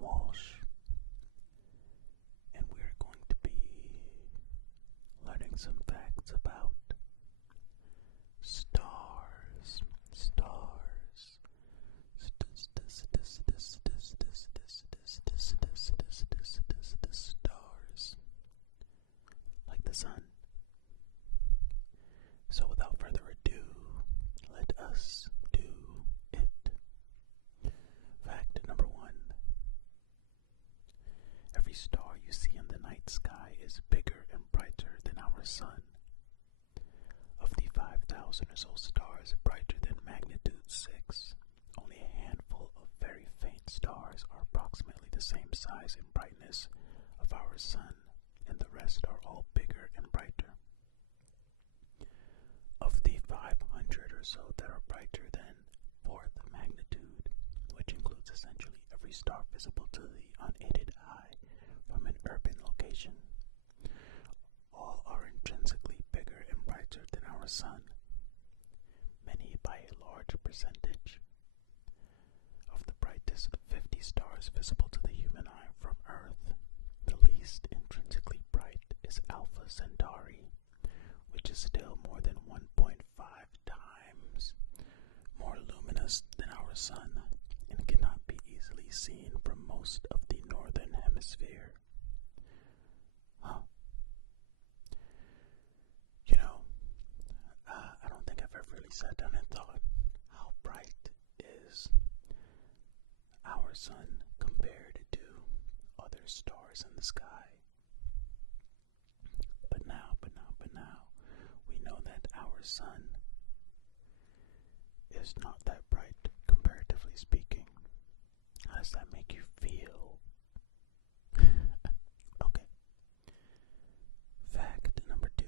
Walsh, and we're going to be learning some facts about stars. Stars. Like the sun. So without further ado, let us do it. Fact number 1. Every star you see in the night sky is bigger and brighter than our sun. Of the 5,000 or so stars brighter than magnitude 6, only a handful of very faint stars are approximately the same size and brightness of our sun, and the rest are all bigger and brighter. Of the 500 or so that are brighter than 4th magnitude, which includes essentially every star visible to the unaided eye from an urban location, all are intrinsically bigger and brighter than our sun, many by a large percentage. Of the brightest 50 stars visible to the human eye from Earth, the least intrinsically bright is Alpha Centauri, which is still more than 1.5 times more luminous than our sun and cannot be easily seen from most of the northern hemisphere. I don't think I've ever really sat down and thought, how bright is our sun compared to other stars in the sky? But now, we know that our sun is not that bright, comparatively speaking. How does that make you feel? Okay. Fact number 2.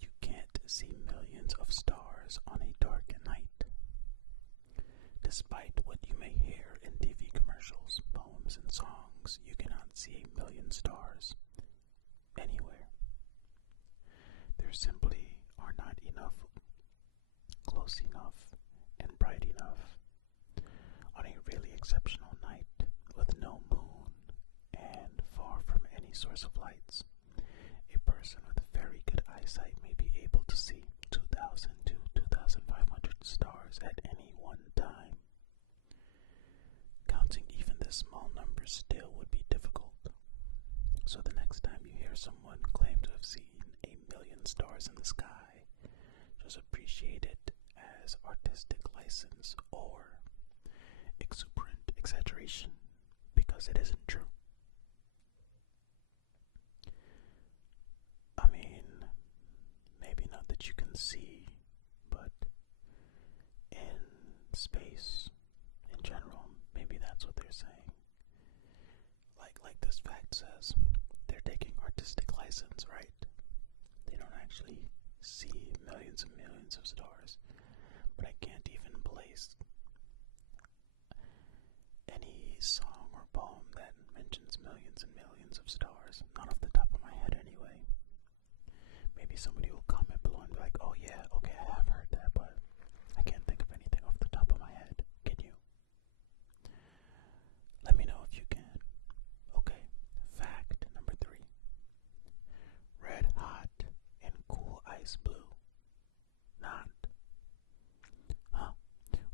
You can't see millions of stars on a dark night. Despite what you may hear in TV commercials, poems, and songs, you cannot see a million stars anywhere. There simply are not enough, close enough, and bright enough. On a really exceptional night with no moon and far from any source of lights, a person with very good eyesight may be able to see 2,000 to 2,500 stars at any one time. Counting even this small number still would be difficult. So the next time you hear someone claim to have seen a million stars in the sky, just appreciate it as artistic license or exuberant exaggeration, because it isn't true. I mean, maybe not that you can see, but in space, in general, maybe that's what they're saying. Like this fact says, they're taking artistic license, right? They don't actually see millions and millions of stars, but I can't even place any song or poem that mentions millions and millions of stars, not off the top of my head anyway. Maybe somebody will comment below and be like, oh yeah, okay, I have heard that, but I can't think of anything off the top of my head. Can you? Let me know if you can. Okay, fact number 3. Red hot and cool ice blue. Not.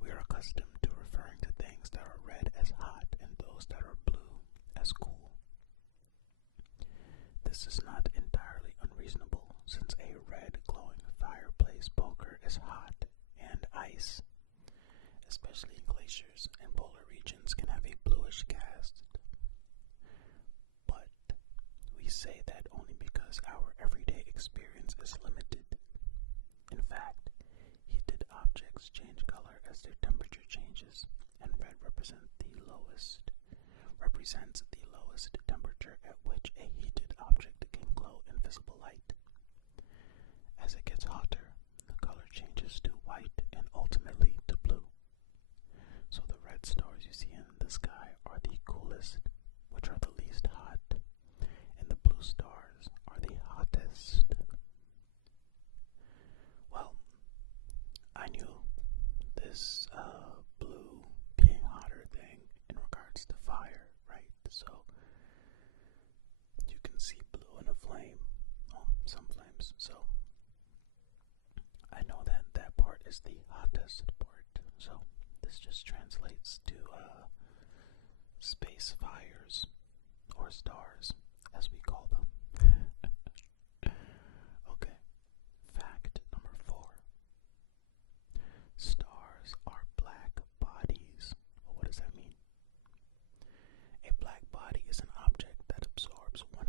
We are accustomed to referring to things that are red as hot and those that are blue as cool. This is not entirely unreasonable, since a red glowing fireplace poker is hot, and ice, especially in glaciers and polar regions, can have a bluish cast. But we say that only because our everyday experience is limited. In fact, heated objects change color as their temperature changes, and red represents the lowest temperature at which a heated object can glow in visible light. As it gets hotter, the color changes to white and ultimately to blue. So the red stars you see in the sky are the coolest, which are the least hot, and the blue stars are the hottest. Well, I knew this blue being hotter thing so you can see blue in a flame, some flames. So I know that that part is the hottest part. So this just translates to space fires, or stars, as we call them. Okay, fact number 4. Stars are black bodies. Well, what does that mean? A black body is an object that absorbs 100%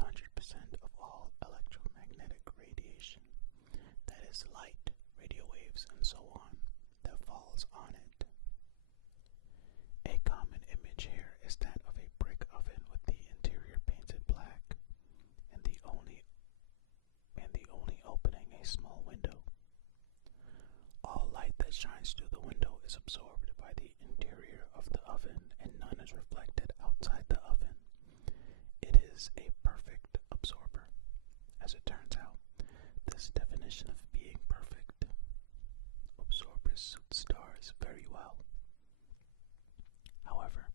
of all electromagnetic radiation, that is light, radio waves, and so on, that falls on it. A common image here is that of a brick oven with the interior painted black, and the only opening a small window. All light that shines through the window is absorbed by the interior of the oven, and none is reflected outside the oven. It is a perfect absorber. As it turns out, this definition of being perfect absorbers suits stars very well. However,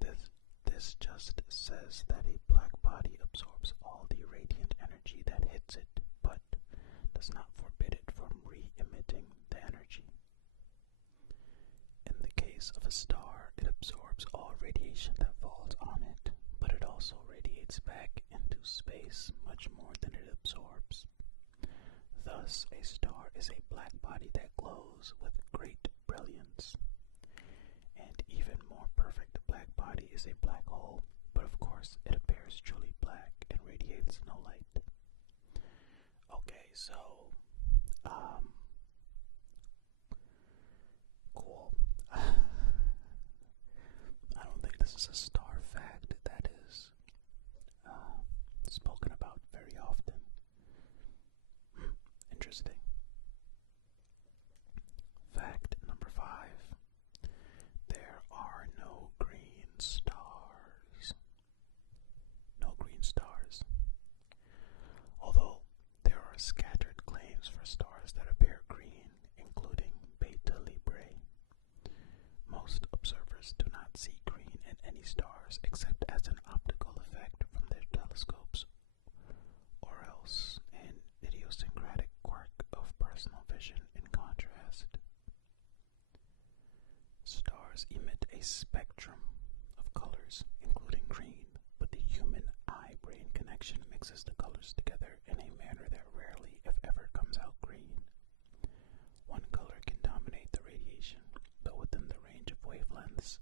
this just says that a black body absorbs all the radiant energy that hits it, but does not forbid it from re-emitting the energy. In the case of a star, it absorbs all radiation that falls on it, but it also radiates back into space much more than it absorbs. Thus, a star is a black body that glows with great brilliance. And even more perfect black body is a black hole, but of course it appears truly black and radiates no light. Okay, so, cool. I don't think this is a star fact that is spoken about very often. Interesting. Fact number 5. There are no green stars. No green stars. Although there are scattered claims for stars that appear green, including Beta Librae, most observers do not see green in any stars except as an optical effect from their telescopes, or else an idiosyncratic quirk of personal vision. In contrast, stars emit a spectrum of colors, including green, but the human eye-brain connection mixes the colors together in a manner that rarely, if ever, comes out green. One color can dominate the radiation, but within the range of wavelengths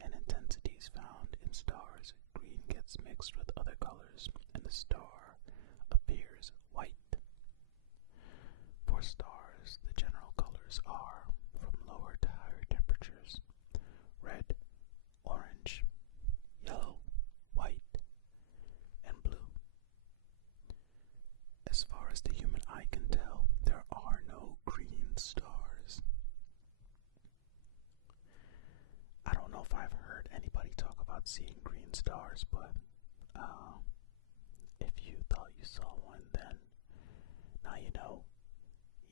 and intensities found in stars, green gets mixed with other colors, and the star appears white. For stars, the general colors are, from lower to higher temperatures, red, orange, yellow, white, and blue. As far as the human eye can tell, there are no green stars. I don't know if I've heard anybody talk about seeing green stars, but if you thought you saw one, then now you know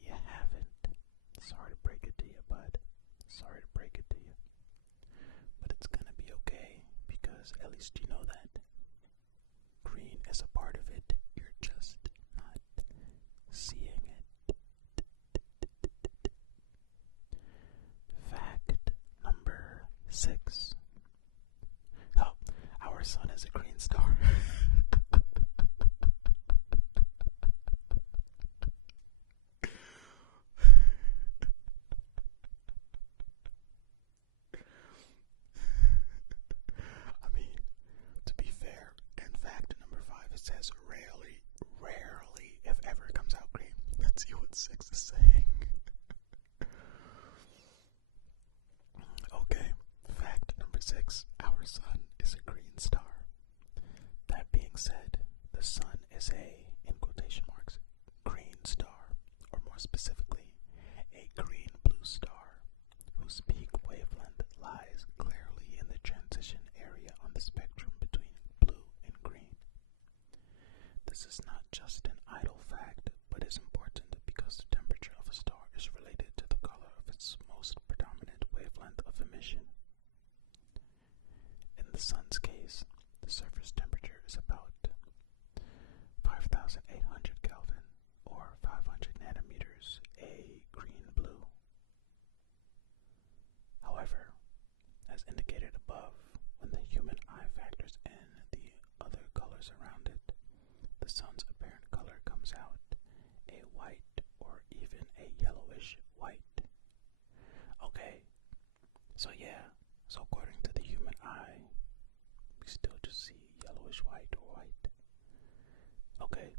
you haven't. Sorry to break it to you, bud. Sorry to break it to you. But it's gonna be okay, because at least you know that green is a part of it. You're just not seeing it. Fact number 6. Oh, our sun is a green star. I mean, to be fair, in fact number 5 it says rarely, if ever, comes out green. Let's see what 6 is saying. Okay, fact number 6. Our sun is a green star. That being said, the sun is a, in quotation marks, green star, or more specifically, a green-blue star, whose peak wavelength lies clearly in the transition area on the spectrum between blue and green. This is not just an idle fact, but is important because the temperature of a star is related to the color of its most predominant wavelength of emission. In the sun's case, the the surface temperature is about 5,800 Kelvin, or 500 nanometers, a green-blue. However, as indicated above, when the human eye factors in the other colors around it, the sun's apparent color comes out a white or even a yellowish white. Okay, so according to the human eye, we still just see yellowish white or white. Okay,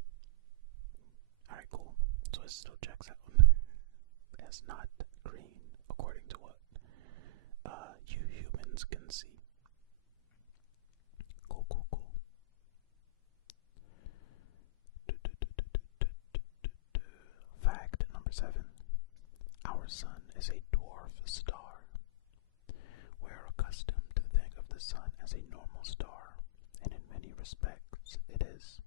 alright, cool. So it still checks out as not green, according to what you humans can see. Cool. Fact number 7. Our sun is a dwarf star. We are accustomed to think of the sun as a normal star, and in many respects it is.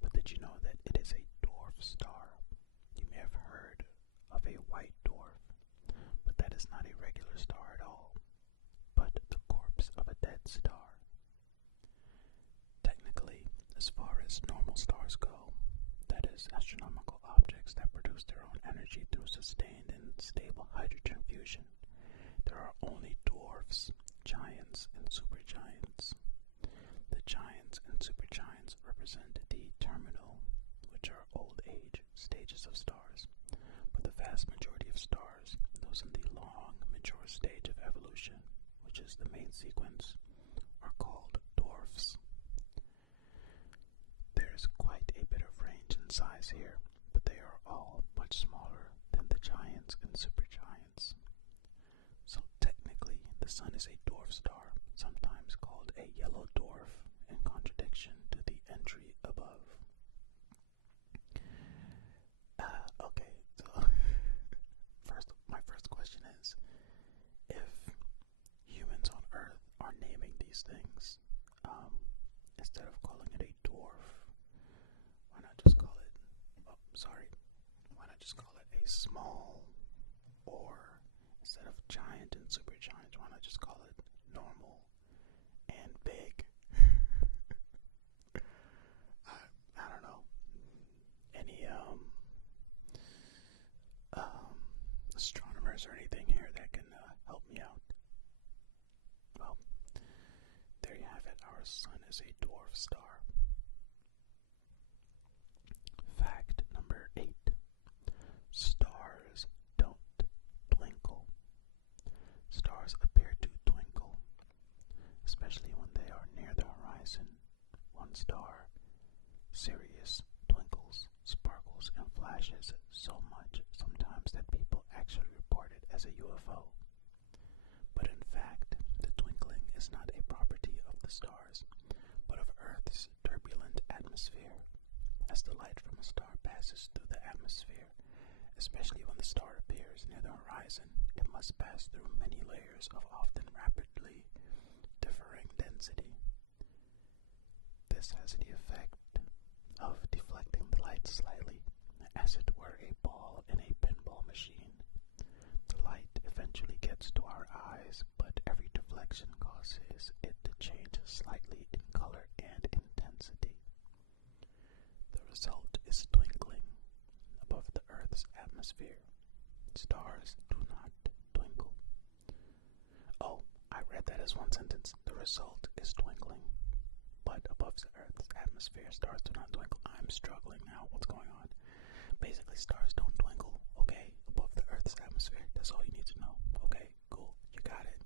But did you know that it is a dwarf star? You may have heard of a white dwarf, but that is not a regular star at all, but the corpse of a dead star. Technically, as far as normal stars go, that is, astronomical objects that produce their own energy through sustained and stable hydrogen fusion, there are only dwarfs, giants, and supergiants. The giants and supergiants represent the terminal, which are old age, stages of stars, but the vast majority of stars, those in the long, mature stage of evolution, which is the main sequence, are called dwarfs. There's quite a bit of range in size here, but they are all much smaller than the giants and supergiants. So technically, the sun is a dwarf star, sometimes called a yellow dwarf, in contradiction to the entry above. Okay, so my first question is, if humans on Earth are naming these things, instead of calling it a dwarf, why not just call it, a small, or instead of giant and supergiant, why not just call it normal and big? I don't know. Any astronomers or anything here that can help me out? Well, there you have it. Our sun is a dwarf star. Fact number 8. Stars don't twinkle. Stars appear to twinkle, especially when they are near the horizon. One star, Sirius, twinkles, sparkles, and flashes so much sometimes that people actually report it as a UFO. But in fact, the twinkling is not a property of the stars, but of Earth's turbulent atmosphere. As the light from a star passes through the atmosphere, especially when the star appears near the horizon, it must pass through many layers of often rapidly differing density. This has the effect of deflecting the light slightly, as it were a ball in a pinball machine. The light eventually gets to our eyes, but every deflection causes it to change slightly in color and intensity. The result is twinkling above the Earth's atmosphere. Stars do not twinkle. Oh, I read that as one sentence. The result is twinkling, but above the Earth's atmosphere, stars do not twinkle. I'm struggling now. What's going on? Basically, stars don't twinkle, okay? Above the Earth's atmosphere. That's all you need to know. Okay, cool. You got it.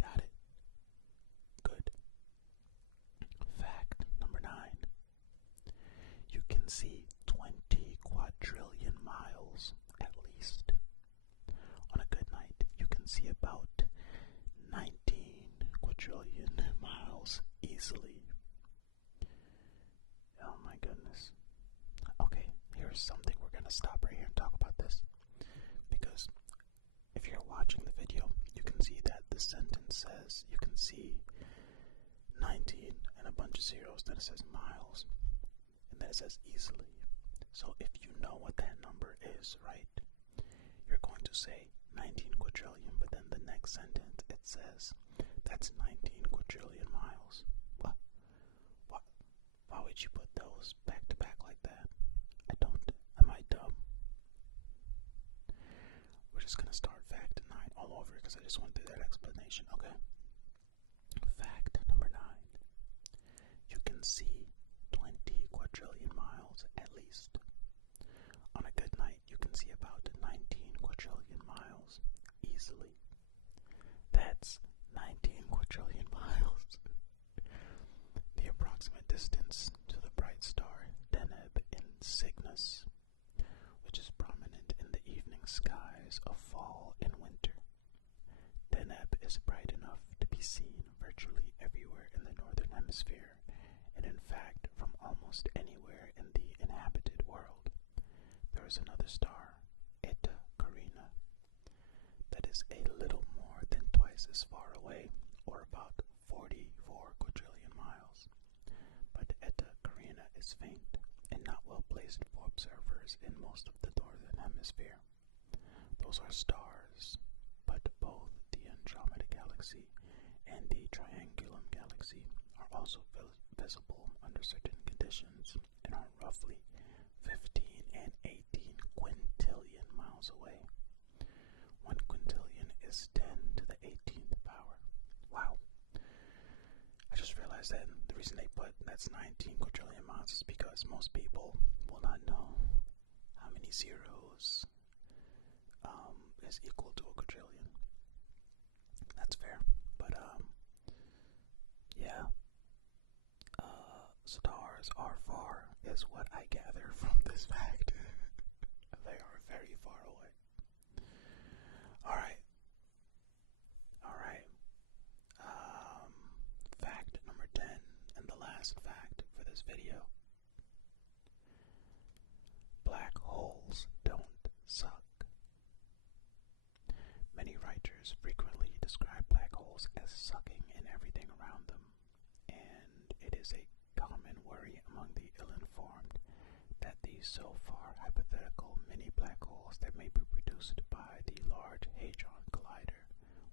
Got it. Good. Fact number 9. You can see 20 quadrillion miles, at least. On a good night, you can see about 19 quadrillion miles easily. Oh my goodness. Okay, here's something. We're going to stop right here and talk about this. Because if you're watching the video, you can see that the sentence says you can see 19 and a bunch of zeros, then it says miles, and then it says easily. So if you know what that number is, right, you're going to say 19 quadrillion, but then the next sentence it says that's 19 quadrillion miles. Why would you put those back to back like that? I don't. Am I dumb? We're just gonna start fact 9 all over because I just went through that explanation. Okay. Fact number 9. You can see 20 quadrillion miles at least. On a good night, you can see about 19 quadrillion miles easily. That's 19 quadrillion miles. The approximate distance to the bright star Deneb in Cygnus, which is prominent in the evening skies of fall and winter. Deneb is bright enough to be seen virtually everywhere in the northern hemisphere, and in fact from almost anywhere in the inhabited world. There is another star, Eta Carina, that is a little more than twice as far away, or about 44 quadrillion miles. But Eta Carina is faint and not well placed for observers in most of the northern hemisphere. Those are stars, but both the Andromeda Galaxy and the Triangulum Galaxy are also visible under certain conditions and are roughly 15 and 18 quintillion miles away. 1 quintillion is 10 to the 18th power. Wow. I just realized that the reason they put that's 19 quadrillion miles is because most people will not know how many zeros is equal to a quadrillion. That's fair. But, yeah. Stars are far, is what I gather from this fact. They are very far away. Alright. Fact number 10, and the last fact for this video. Black holes don't suck. Many writers frequently describe black holes as sucking in everything around them, and it is a common worry among the ill-informed that the so far hypothetical mini black holes that may be produced by the Large Hadron Collider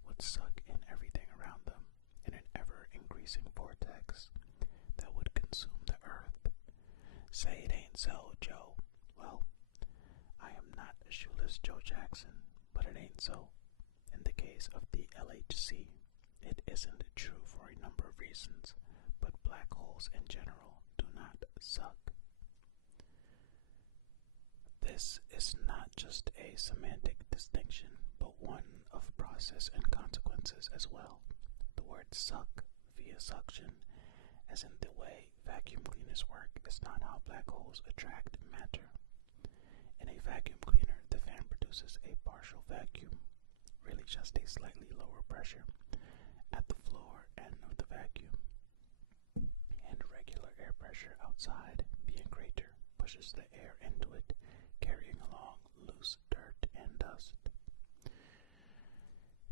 would suck in everything around them in an ever-increasing vortex that would consume the Earth. Say it ain't so, Joe. Well, I am not a shoeless Joe Jackson, but it ain't so. In the case of the LHC, it isn't true for a number of reasons, but black holes in general do not suck. This is not just a semantic distinction, but one of process and consequences as well. The word suck via suction, as in the way vacuum cleaners work, is not how black holes attract matter. In a vacuum cleaner, the fan produces a partial vacuum, really just a slightly lower pressure, at the floor end of the vacuum, and regular air pressure outside, being greater, pushes the air into it, carrying along loose dirt and dust.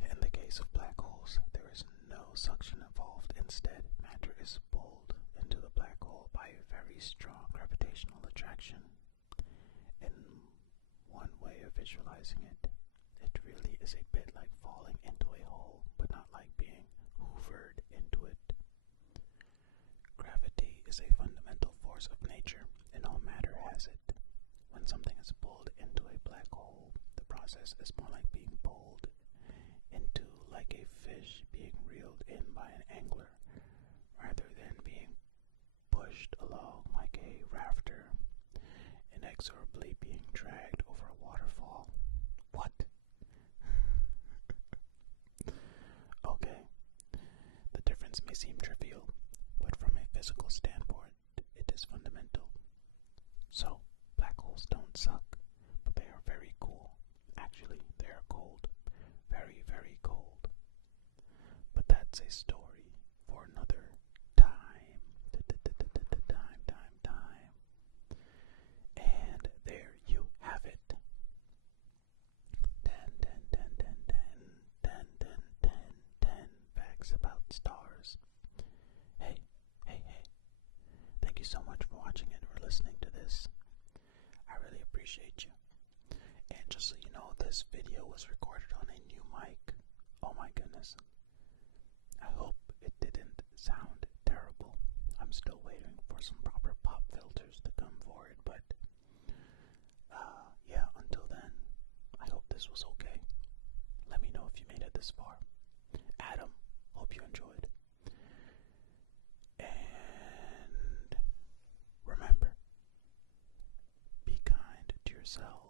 In the case of black holes, there is no suction involved. Instead, matter is pulled into the black hole by a very strong gravitational attraction. In one way of visualizing it, it really is a bit like falling into a hole, but not like being hoovered into it. Gravity is a fundamental force of nature, and all matter has it. When something is pulled into a black hole, the process is more like being pulled into like a fish being reeled in by an angler, rather than being pushed along like a rafter, inexorably being dragged over a waterfall. What? Okay, the difference may seem trivial, but from a physical standpoint, it is fundamental. So, black holes don't suck, but they are very cool. Actually, they are cold. Very, very cold. But that's a story for another time. Time. And there you have it. 10 facts about stars. Hey. Thank you so much for watching and for listening to this. I really appreciate you. And just so you know, this video was recorded on a new mic. Oh my goodness. I hope it didn't sound terrible. I'm still waiting for some proper pop filters to come for it, but yeah, until then, I hope this was okay. Let me know if you made it this far. Adam, hope you enjoyed. And remember, be kind to yourself